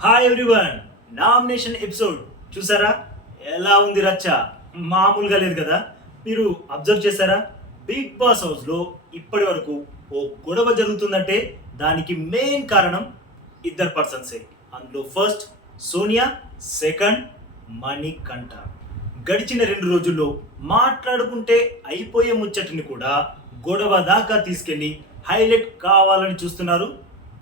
Hi everyone nomination episode చూసారా? ఎలా ఉంది రచ్చ? మామూలుగా లేదు కదా? మీరు అబ్జర్వ్ చేశారా? బిగ్ బాస్ హౌస్లో ఇప్పటి వరకు ఓ గొడవ జరుగుతుందంటే దానికి మెయిన్ కారణం ఇద్దరు పర్సన్సే అందులో ఫస్ట్ సోనియా సెకండ్ మణికంఠ. గడిచిన రెండు రోజుల్లో మాట్లాడుకుంటే అయిపోయే ముచ్చటిని కూడా గొడవ దాకా తీసుకెళ్ళి హైలైట్ కావాలని చూస్తున్నారు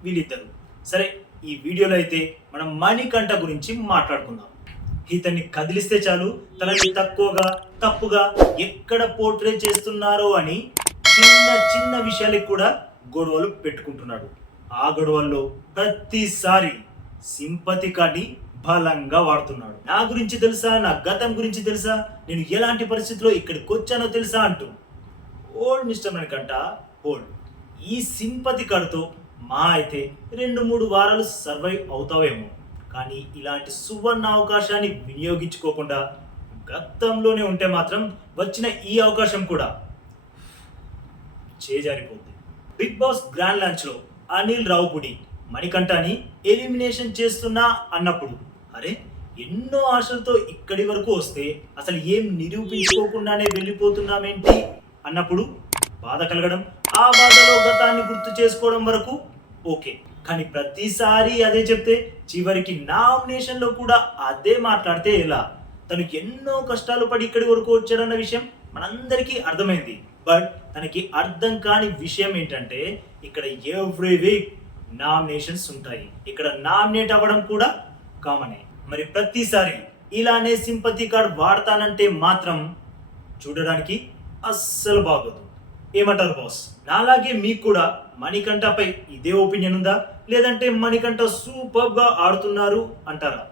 వీళ్ళిద్దరు. సరే ఈ వీడియోలో అయితే మనం మణికంఠ గురించి మాట్లాడుకుందాం. ఇతన్ని కదిలిస్తే చాలు తనని తక్కువగా తప్పుగా ఎక్కడ పోర్ట్రే చేస్తున్నారో అని చిన్న చిన్న విషయాలకు కూడా గొడవలు పెట్టుకుంటున్నాడు. ఆ గొడవల్లో ప్రతిసారి సింపతి కార్డ్ని బలంగా వాడుతున్నాడు. నా గురించి తెలుసా? నా గతం గురించి తెలుసా? నేను ఎలాంటి పరిస్థితిలో ఇక్కడికి వచ్చానో తెలుసా అంటూ. ఓల్డ్ మిస్టర్ కంట ఓల్డ్ ఈ సింపతి కార్డుతో మా అయితే రెండు మూడు వారాలు సర్వైవ్ అవుతావేమో. కానీ ఇలాంటి సువర్ణ అవకాశాన్ని వినియోగించుకోకుండా గతంలోనే ఉంటే మాత్రం వచ్చిన ఈ అవకాశం కూడా చేజారిపోద్ది. బిగ్ బాస్ గ్రాండ్ లాంచ్లో అనిల్ రావుపుడి మణికంఠాని ఎలిమినేషన్ చేస్తున్నా అన్నప్పుడు అరే ఎన్నో ఆశలతో ఇక్కడి వరకు వస్తే అసలు ఏం నిరూపించుకోకుండానే వెళ్ళిపోతున్నామేంటి అన్నప్పుడు బాధ కలగడం ఆ బాధలో గతాన్ని గుర్తు చేసుకోవడం వరకు ఓకే. కానీ ప్రతిసారి అదే చెప్తే చివరికి నామినేషన్లో కూడా అదే మాట్లాడితే ఎలా? తను ఎన్నో కష్టాలు పడి ఇక్కడి వరకు వచ్చాడన్న విషయం మనందరికీ అర్థమైంది. బట్ తనకి అర్థం కాని విషయం ఏంటంటే ఇక్కడ ఎవ్రీ వీక్ నామినేషన్స్ ఉంటాయి. ఇక్కడ నామినేట్ అవ్వడం కూడా కామనే. మరి ప్రతిసారి ఇలానే సింపతి కార్డ్ వాడతానంటే మాత్రం చూడడానికి అస్సలు బాగోదు. ఏమంటారు బాస్ నాలాగే మీకు కూడా మణికంఠపై ఇదే ఒపీనియన్ ఉందా? లేదంటే మణికంఠ సూపర్గా ఆడుతున్నారు అంటారా?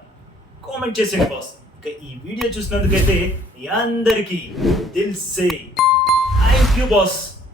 కామెంట్ చేసేయండి బాస్ ఇక ఈ వీడియో చూసినందుకైతే అందరికీ తెలిసే థ్యాంక్ యూ బాస్